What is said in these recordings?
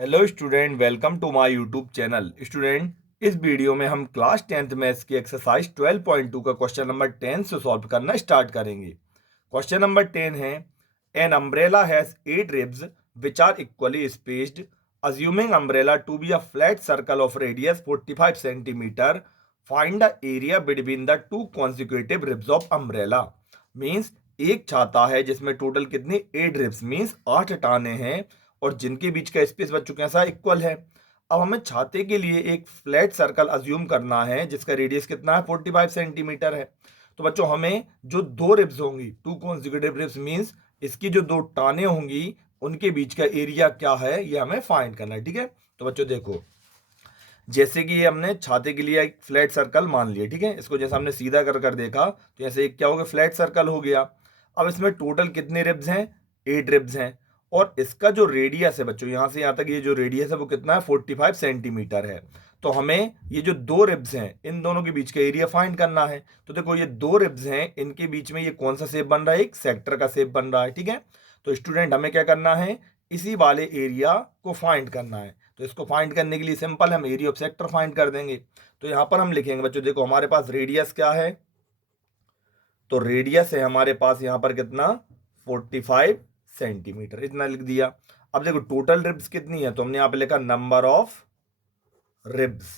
Hello student, welcome to my YouTube channel. Student, इस video में हम क्लास 10th मैथ्स की एक्सरसाइज 12.2 का क्वेश्चन नंबर 10 से सॉल्व करना स्टार्ट करेंगे। क्वेश्चन नंबर 10 है, an umbrella has 8 ribs which are equally spaced, assuming umbrella to be a flat circle of radius 45 centimetre, find the area between the two consecutive ribs of umbrella. Means एक छाता है जिसमें total कितने 8 ribs means 8 टाने हैं और जिनके बीच का space बच चुके हैं सा इक्वल है। अब हमें छाते के लिए एक फ्लैट सर्कल अज्यूम करना है जिसका रेडियस कितना है 45 सेंटीमीटर है। तो बच्चों हमें जो दो रिब्स होंगी, टू कॉन्सिक्यूटिव रिब्स मींस इसकी जो दो टाने होंगी उनके बीच का एरिया क्या है ये हमें फाइंड करना है। ठीक है, तो बच्चों देखो, जैसे कि ये हमने छाते के लिए एक फ्लैट सर्कल मान लिया। ठीक है, इसको जैसे हमने सीधा कर कर देखा तो ऐसे एक क्या हो गया, फ्लैट सर्कल हो गया। अब इसमें टोटल कितने रिब्स हैं, 8 रिब्स हैं और इसका जो रेडियस है बच्चों यहां से यहां तक ये जो रेडियस है वो कितना है 45 सेंटीमीटर है। तो हमें ये जो दो रिब्स हैं इन दोनों के बीच का एरिया फाइंड करना है। तो देखो ये दो रिब्स हैं, इनके बीच में ये कौन सा शेप बन रहा है, एक सेक्टर का शेप बन रहा है। ठीक है, तो स्टूडेंट हमें क्या करना है, इसी वाले एरिया को फाइंड करना है। तो इसको फाइंड करने के लिए सिंपल हम एरिया ऑफ सेक्टर फाइंड कर देंगे। तो यहां पर हम लिखेंगे बच्चों, देखो हमारे पास रेडियस क्या है, तो रेडियस है हमारे पास यहां पर कितना 45 सेंटीमीटर, इतना लिख दिया। अब देखो टोटल रिब्स कितनी है, तो हमने यहां पे लिखा नंबर ऑफ रिब्स।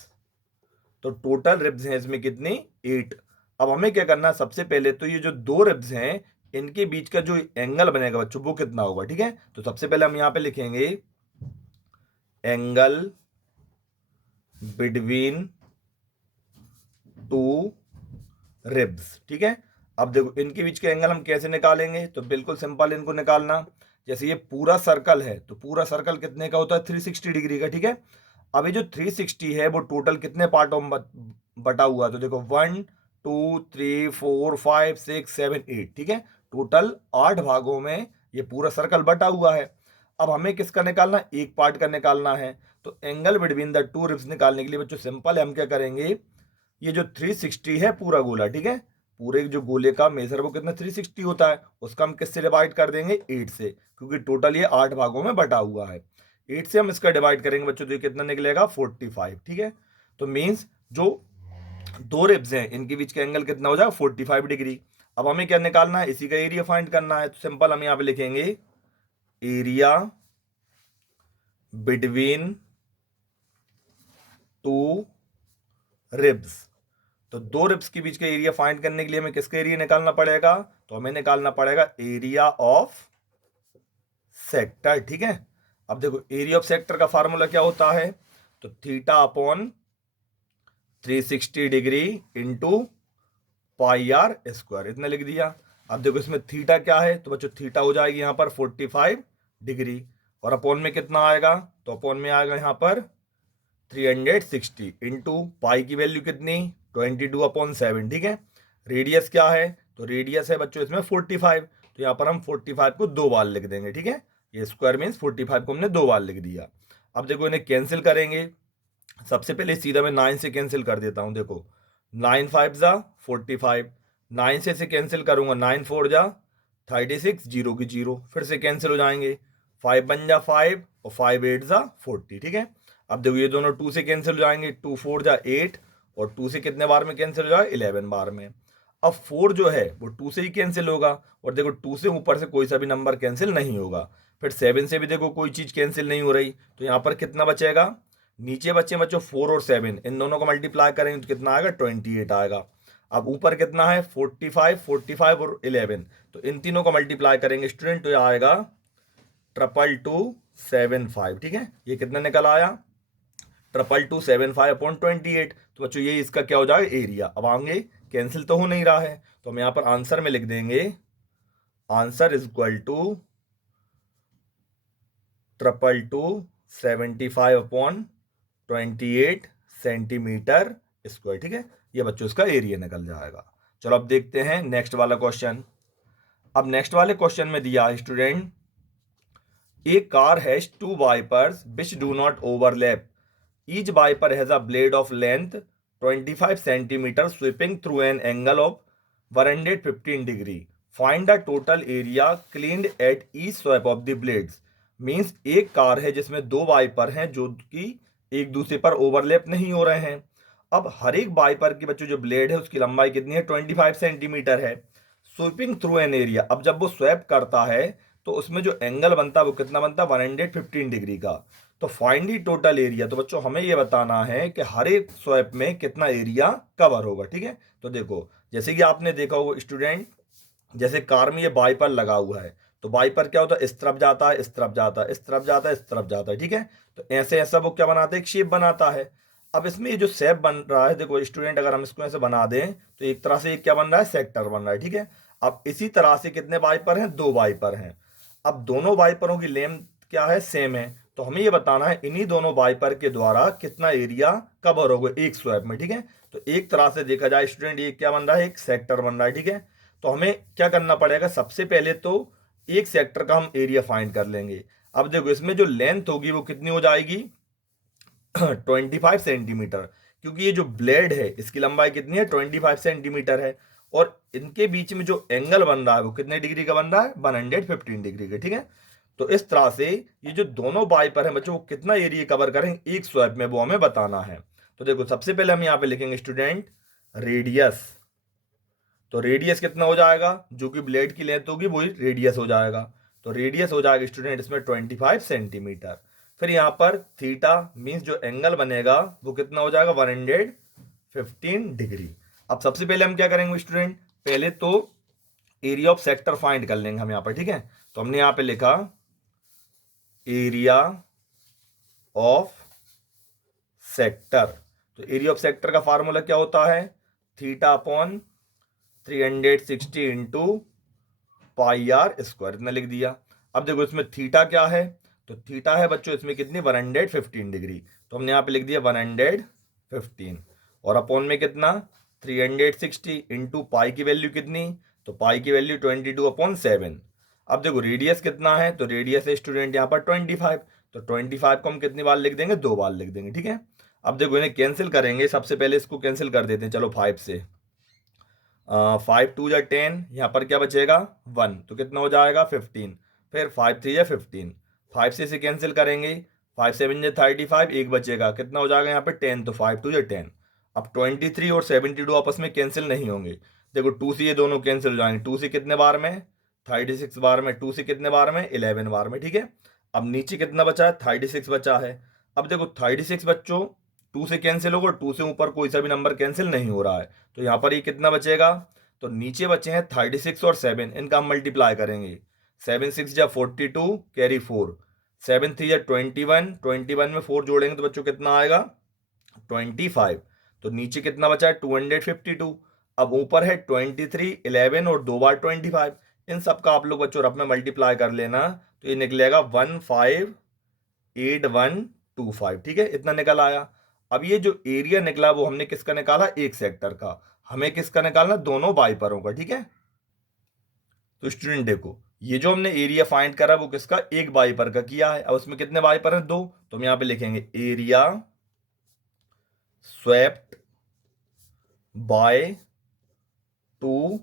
तो टोटल रिब्स हैं इसमें कितनी 8। अब हमें क्या करना है, सबसे पहले तो ये जो दो रिब्स हैं इनके बीच का जो एंगल बनेगा बच्चों वो कितना होगा। ठीक है, तो सबसे पहले हम यहां पे लिखेंगे एंगल बिटवीन टू रिब्स। ठीक है, अब देखो इनके बीच के एंगल हम कैसे निकालेंगे, तो बिल्कुल सिंपल इनको निकालना। जैसे ये पूरा सर्कल है तो पूरा सर्कल कितने का होता है 360 डिग्री का। ठीक है, अब ये जो 360 है वो टोटल कितने पार्टों में बटा हुआ, तो देखो 1 2 3 4 5 6 7 8। ठीक है, टोटल 8 भागों में ये पूरा सर्कल बटा हुआ है। अब हमें किसका निकालना है, एक पार्ट का निकालना है। तो angle between the two ribs निकालने के लिए बच्चों सिंपल है, हम क्या करेंगे, ये जो 360 है पूरा गोला, ठीक है, पूरे जो गोले का मेजर वो कितना 360 होता है, उसका हम किससे डिवाइड कर देंगे 8 से, क्योंकि टोटल ये 8 भागों में बटा हुआ है। 8 से हम इसका डिवाइड करेंगे बच्चों तो ये कितना निकलेगा 45। ठीक है, तो मीन्स जो दो रिब्स हैं इनके बीच का एंगल कितना हो जाएगा 45 डिग्री। अब हमें क्या निकालना है, इसी का एरिया फाइंड करना है। तो सिंपल हम यहाँ पे लिखेंगे एरिया बिटवीन टू रिब्स। तो दो रिब्स के बीच का एरिया फाइंड करने के लिए हमें किसका एरिया निकालना पड़ेगा, तो हमें निकालना पड़ेगा एरिया ऑफ सेक्टर। ठीक है, अब देखो एरिया ऑफ सेक्टर का फार्मूला क्या होता है, तो theta upon 360 degree into pi r square, इतना लिख दिया। अब देखो इसमें थीटा क्या है, तो बच्चों थीटा हो जाएगी यहां पर 45 डिग्री और अपॉन में कितना आएगा, तो अपॉन में आएगा यहां पर 360 इंटू पाई की वैल्यू कितनी 22/7। ठीक है, रेडियस क्या है, तो रेडियस है बच्चों इसमें 45, तो यहाँ पर हम 45 को दो बार लिख देंगे। ठीक है, ये स्क्वायर मीन्स 45 को हमने दो बार लिख दिया। अब देखो इन्हें कैंसिल करेंगे, सबसे पहले सीधा मैं 9 से कैंसिल कर देता हूँ। देखो 9 5 जा 45, 9 से इसे कैंसिल करूंगा 9 4 जा 36, जीरो की जीरो फिर से कैंसिल हो जाएंगे, 5 1 जा 5 और 5 8 जा 40। ठीक है, अब देखो ये दोनों 2 से कैंसिल हो जाएंगे, 2 4 जा 8 और 2 से कितने बार में कैंसिल हो जाएगा 11 बार में। अब 4 जो है वो 2 से ही कैंसिल होगा और देखो 2 से ऊपर से कोई सा भी नंबर कैंसिल नहीं होगा। फिर 7 से भी देखो कोई चीज कैंसिल नहीं हो रही, तो यहाँ पर कितना बचेगा, नीचे बच्चे बच्चों 4 और 7 इन दोनों को मल्टीप्लाई करेंगे तो कितना आएगा 28 आएगा। अब ऊपर कितना है 45 45 और 11, तो इन तीनों को मल्टीप्लाई करेंगे स्टूडेंट तो ये आएगा 2275। ठीक है, ये कितना निकल आया 2275/28। तो बच्चों ये इसका क्या हो जाएगा एरिया। अब आगे कैंसिल तो हो नहीं रहा है तो हम यहाँ पर आंसर में लिख देंगे, answer is equal to 2275/28 centimetre square. ठीक है, ये बच्चों इसका एरिया निकल जाएगा। चलो अब देखते हैं नेक्स्ट वाला क्वेश्चन। अब नेक्स्ट वाले क्वेश्चन में दिया है student, a car has two wipers which do not overlap, each wiper has a blade of length 25 centimetre sweeping through an angle of 115 degree, find the total area cleaned at each sweep of the blades. Means एक car है जिसमें दो wiper हैं जो कि एक दूसरे पर ओवरलैप नहीं हो रहे हैं। अब हर एक वाइपर की बच्चों जो ब्लेड है उसकी लंबाई कितनी है, 25 सेंटीमीटर है। स्वीपिंग थ्रू एन एरिया, अब जब वो स्वैप करता है तो उसमें जो एंगल बनता है वो कितना बनता है, 115 डिग्री का। तो फाइंड दी टोटल एरिया, तो बच्चों हमें ये बताना है कि हर एक स्वैप में कितना एरिया कवर होगा। ठीक है, तो देखो जैसे कि आपने देखा होगा स्टूडेंट, जैसे कार में ये वाइपर लगा हुआ है, तो वाइपर क्या होता है, इस तरफ जाता है, इस तरफ जाता है, इस तरफ जाता है, इस तरफ जाता है। ठीक है, तो ऐसे ऐसा वो क्या बनाता है, एक शेप बनाता है। अब इसमें ये जो शेप बन रहा है, देखो स्टूडेंट, अगर हम इसको ऐसे बना दें तो एक तरह से ये क्या बन रहा है, सेक्टर बन रहा है। ठीक है, अब इसी तरह से कितने वाइपर हैं, दो वाइपर हैं। अब दोनों वाइपरों की लेंथ क्या है, सेम है। तो हमें ये बताना है इन्हीं दोनों वाइपर के द्वारा कितना एरिया कवर होगा एक स्वैप में। ठीक है, तो एक तरह से देखा जाए स्टूडेंट, ये क्या बन रहा है, एक सेक्टर बन रहा है। ठीक है, तो हमें क्या करना पड़ेगा, सबसे पहले तो एक सेक्टर का हम एरिया फाइंड कर लेंगे। अब देखो इसमें जो लेंथ होगी वो कितनी हो जाएगी 25 सेंटीमीटर, क्योंकि ये जो ब्लेड है इसकी लंबाई कितनी है, 25 सेंटीमीटर है। और इनके बीच में जो एंगल बन रहा है वो कितने डिग्री का बन रहा है, 115 डिग्री का। ठीक है, तो इस तरह से ये जो दोनों वाइपर हैं बच्चों, वो कितना एरिया कवर करेंगे एक स्वैप में, वो हमें बताना है। तो देखो सबसे पहले हम यहाँ पे लिखेंगे स्टूडेंट रेडियस। तो रेडियस कितना हो जाएगा, जो कि ब्लेड की लेंथ होगी वही रेडियस हो जाएगा। तो रेडियस हो जाएगा स्टूडेंट इसमें 25 सेंटीमीटर। फिर यहाँ पर थीटा मीन्स जो एंगल बनेगा वो कितना हो जाएगा, 115 डिग्री। अब सबसे पहले हम क्या करेंगे स्टूडेंट, पहले तो एरिया ऑफ सेक्टर फाइंड कर लेंगे हम यहाँ पर। ठीक है, तो हमने यहाँ पे लिखा एरिया ऑफ सेक्टर। तो एरिया ऑफ सेक्टर का फार्मूला क्या होता है, theta upon 360 into pi r square, इतना लिख दिया। अब देखो इसमें थीटा क्या है, तो थीटा है बच्चों इसमें कितनी, 115 डिग्री। तो हमने यहाँ पे लिख दिया 115, और अपॉन में कितना 360 इंटू पाई की वैल्यू कितनी, तो पाई की वैल्यू 22/7। अब देखो रेडियस कितना है, तो रेडियस है स्टूडेंट यहाँ पर 25। तो 25 को हम कितनी बार लिख देंगे, दो बार लिख देंगे। ठीक है, अब देखो इन्हें कैंसिल करेंगे, सबसे पहले इसको कैंसिल कर देते हैं, चलो 5 से। 5 2 या 10, यहाँ पर क्या बचेगा 1, तो कितना हो जाएगा 15। फिर 5 3 या 15, 5 से इसे कैंसिल करेंगे, 5 7 या 35, एक बचेगा, कितना हो जाएगा यहाँ पे 10, तो 5 2 या 10। अब 23 और 72 आपस में कैंसिल नहीं होंगे। देखो 2 से ये दोनों कैंसिल हो जाएंगे, 2 से कितने बार में 36 बार में, 2 से कितने बार में 11 बार में। ठीक है, अब नीचे कितना बचा है, 36 बचा है। अब देखो 36 बच्चों 2 से कैंसिल होगा, 2 से ऊपर कोई सा भी नंबर कैंसिल नहीं हो रहा है, तो यहाँ पर ये कितना बचेगा, तो नीचे बचे हैं 36 और 7, इनका हम मल्टीप्लाई करेंगे। 7 6 या 42 कैरी 4, 7 3 या 21, 21 में 4 जोड़ेंगे तो बच्चों कितना आएगा 25। तो नीचे कितना बचा है 252। अब ऊपर है 23 11 और दो बार 25, इन सब का आप लोग बच्चों रफ में मल्टीप्लाई कर लेना, तो ये निकलेगा 158125। ठीक है, इतना निकल आया। अब ये जो एरिया निकला वो हमने किसका निकाला, एक सेक्टर का। हमें किसका निकालना, दोनों वाइपरों का। ठीक है, तो स्टूडेंट देखो ये जो हमने एरिया फाइंड करा वो किसका, एक वाइपर का किया है। अब उसमें कितने वाइपर हैं, दो, तो हम यहां पे लिखेंगे area swept by two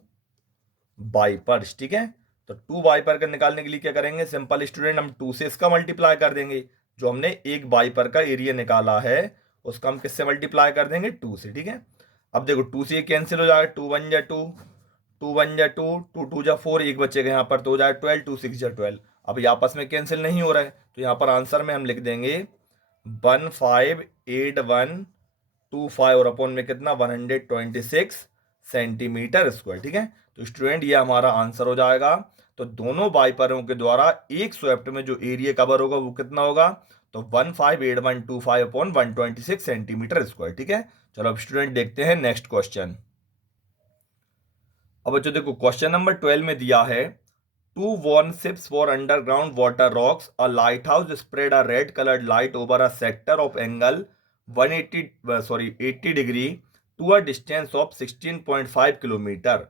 wipers. ठीक है, तो टू वाइपर का निकालने के लिए क्या करेंगे, सिंपल स्टूडेंट, हम 2 से इसका मल्टीप्लाई कर देंगे। जो हमने एक वाइपर का एरिया निकाला है उसका हम किससे मल्टीप्लाई कर देंगे, 2 से। ठीक है, अब देखो 2 से ये कैंसिल हो जाएगा, 2 1 या 2, 2 1 या 2, 2 2 या 4, एक बचेगा यहाँ पर, तो हो जाएगा 12, 2 6 या 12। अब ये आपस में कैंसिल नहीं हो रहा है, तो यहाँ पर आंसर में हम लिख देंगे 158125, और अपॉन में कितना 126 सेंटीमीटर स्क्वायर। ठीक है, तो स्टूडेंट ये हमारा आंसर हो जाएगा। तो दोनों वाइपरों के द्वारा एक स्वेप्ट में जो एरिया कवर होगा वो कितना होगा, तो 158125 अपॉन 126 सेंटीमीटर स्क्वायर। ठीक है, चलो अब स्टूडेंट देखते हैं नेक्स्ट क्वेश्चन। अब बच्चों देखो क्वेश्चन नंबर 12 में दिया है, to warn ships for underground water rocks, a lighthouse spread a red coloured light over a sector of angle 80 degree to a distance of 16.5 kilometre.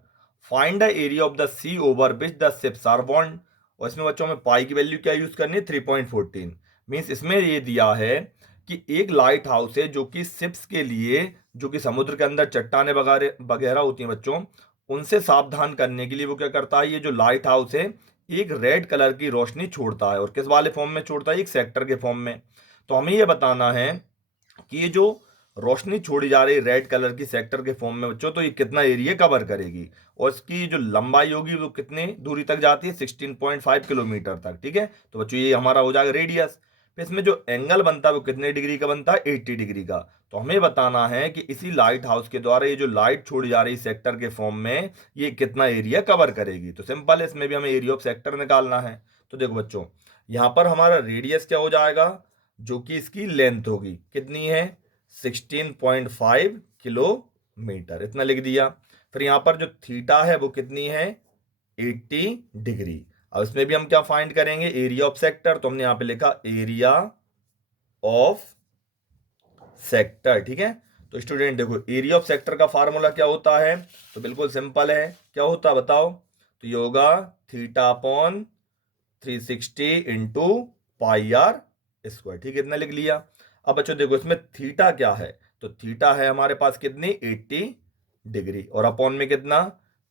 Find the area of the sea over which the ships are warned. और इसमें बच्चों में पाई की value क्या use करनी है, 3.14। Means इसमें ये दिया है कि एक लाइट हाउस है जो कि शिप्स के लिए, जो कि समुद्र के अंदर चट्टाने वगैरह होती हैं बच्चों, उनसे सावधान करने के लिए वो क्या करता है, ये जो लाइट हाउस है एक रेड कलर की रोशनी छोड़ता है। और किस वाले फॉर्म में छोड़ता है, एक सेक्टर के फॉर्म में। तो हमें ये बताना है कि ये जो रोशनी छोड़ी जा रही है रेड कलर की सेक्टर के फॉर्म में बच्चों, तो ये कितना एरिया कवर करेगी और इसकी जो लंबाई होगी वो कितनी दूरी तक जाती है, 16.5 किलोमीटर तक। ठीक है, तो बच्चों ये हमारा हो जाएगा रेडियस। फिर इसमें जो एंगल बनता है वो कितने डिग्री का बनता है, 80 डिग्री का। तो हमें बताना है कि इसी लाइट हाउस के द्वारा ये जो लाइट छोड़ी जा रही सेक्टर के फॉर्म में ये कितना एरिया कवर करेगी। तो सिंपल है, इसमें भी हमें एरिया ऑफ सेक्टर निकालना है। तो देखो बच्चों, यहां पर हमारा रेडियस क्या हो जाएगा, जो कि इसकी लेंथ होगी कितनी है, 16.5 किलोमीटर, इतना लिख दिया। फिर यहां पर जो थीटा है वो कितनी है, 80 डिग्री। अब इसमें भी हम क्या फाइंड करेंगे, एरिया ऑफ सेक्टर। तो हमने यहां पे लिखा एरिया ऑफ सेक्टर। ठीक है, तो स्टूडेंट देखो एरिया ऑफ सेक्टर का फार्मूला क्या होता है, तो बिल्कुल सिंपल है। क्या होता है बताओ, तो ये होगा theta upon 360 into pi r square. ठीक है, इतना लिख लिया। अब बच्चों देखो इसमें थीटा क्या है, तो थीटा है हमारे पास कितनी, 80 डिग्री, और अपॉन में कितना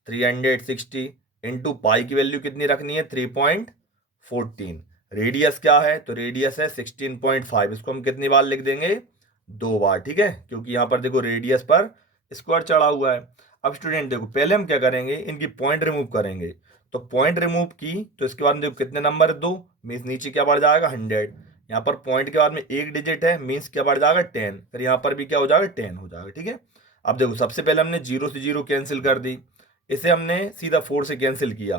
360, इंटू पाई की वैल्यू कितनी रखनी है, 3.14। रेडियस क्या है, तो रेडियस है 16.5, इसको हम कितनी बार लिख देंगे, 2 बार। ठीक है, क्योंकि यहां पर देखो रेडियस पर स्क्वायर चढ़ा हुआ है। अब स्टूडेंट देखो पहले हम क्या करेंगे, इनकी पॉइंट रिमूव करेंगे। तो पॉइंट रिमूव की तो इसके बाद में देखो कितने नंबर, 2 मीन्स नीचे क्या बढ़ जाएगा, 100। यहाँ पर पॉइंट के बाद में एक डिजिट है मीन्स क्या बढ़ जाएगा, 10। फिर यहाँ पर भी क्या हो जाएगा, 10 हो जाएगा। ठीक है, अब देखो सबसे पहले हमने 0 से 0 कैंसिल कर दी, इसे हमने सीधा 4 से कैंसिल किया,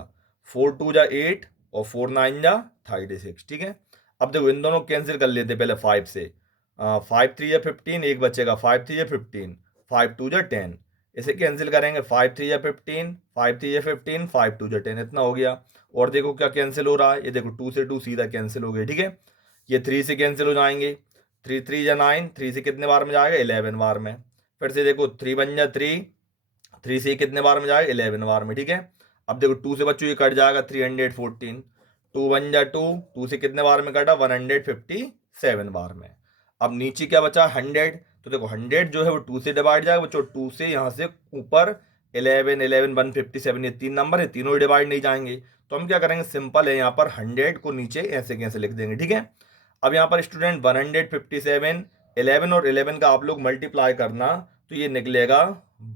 4 2 जा 8 और 4 9 जा 36। ठीक है, अब देखो इन दोनों कैंसिल कर लेते पहले 5 से, 5 3 या 15, एक बचेगा 5 3 या 15, 5 2 जा 10, इसे कैंसिल करेंगे 5 3 या 15, 5 3 या 15, 5 2 जा 10, इतना हो गया। और देखो क्या कैंसिल हो रहा है, ये देखो 2 से 2 सीधा कैंसिल हो गया। ठीक है, ये 3 से कैंसिल हो जाएंगे, 3 3 या 9, 3 से कितने बार में जाएगा, 11 बार में। फिर से देखो 3 1 जा 3, 3 से कितने बार में जाएगा, 11 बार में। ठीक है, अब देखो 2 से बच्चों ये कट जाएगा 314, 2 1 जा 2, 2 से कितने बार में कटा, 157 बार में। अब नीचे क्या बचा, 100। तो देखो 100 जो है वो 2 से डिवाइड जाएगा बच्चों, 2 से यहाँ से ऊपर 11 11 157, ये 3 नंबर है, तीनों डिवाइड नहीं जाएंगे। तो हम क्या करेंगे, सिंपल है, यहाँ पर 100 को नीचे ऐसे कैसे लिख देंगे। ठीक है, अब यहाँ पर स्टूडेंट 157, 11 और 11 का आप लोग मल्टीप्लाई करना, तो ये निकलेगा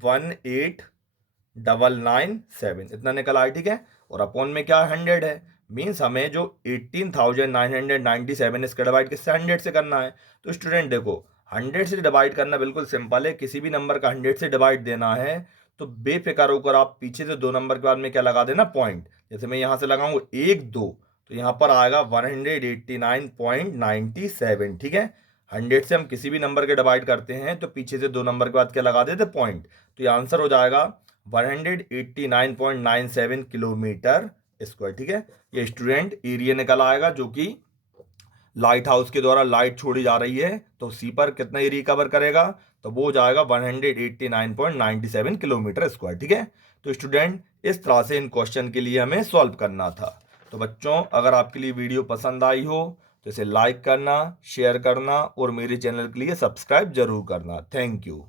18997, इतना निकला है। ठीक है, और अपॉन में क्या 100 है, मीन्स हमें जो 18,997 इसका डिवाइड किससे, 100 से करना है। तो स्टूडेंट देखो 100 से डिवाइड करना बिल्कुल सिंपल है, किसी भी नंबर का 100 से डिवाइड देना है तो बेफिक्र होकर आप पीछे से 2 नंबर के बाद में क्या लगा देना, पॉइंट। जैसे मैं यहां से लगाऊंगा 1 2, तो यहाँ पर आएगा 189.97। ठीक है, 100 से हम किसी भी नंबर के डिवाइड करते हैं तो पीछे से 2 नंबर के बाद क्या लगा देते, पॉइंट। तो ये आंसर हो जाएगा 189.97 किलोमीटर स्क्वायर। ठीक है, ये स्टूडेंट एरिया निकल आएगा जो कि लाइट हाउस के द्वारा लाइट छोड़ी जा रही है, तो सी पर कितना एरिया कवर करेगा, तो वो हो जाएगा 189.97 किलोमीटर स्क्वायर। ठीक है, तो स्टूडेंट इस तरह से इन क्वेश्चन के लिए हमें सॉल्व करना था। तो बच्चों अगर आपके लिए वीडियो पसंद आई हो तो इसे लाइक करना, शेयर करना और मेरे चैनल के लिए सब्सक्राइब जरूर करना। Thank you.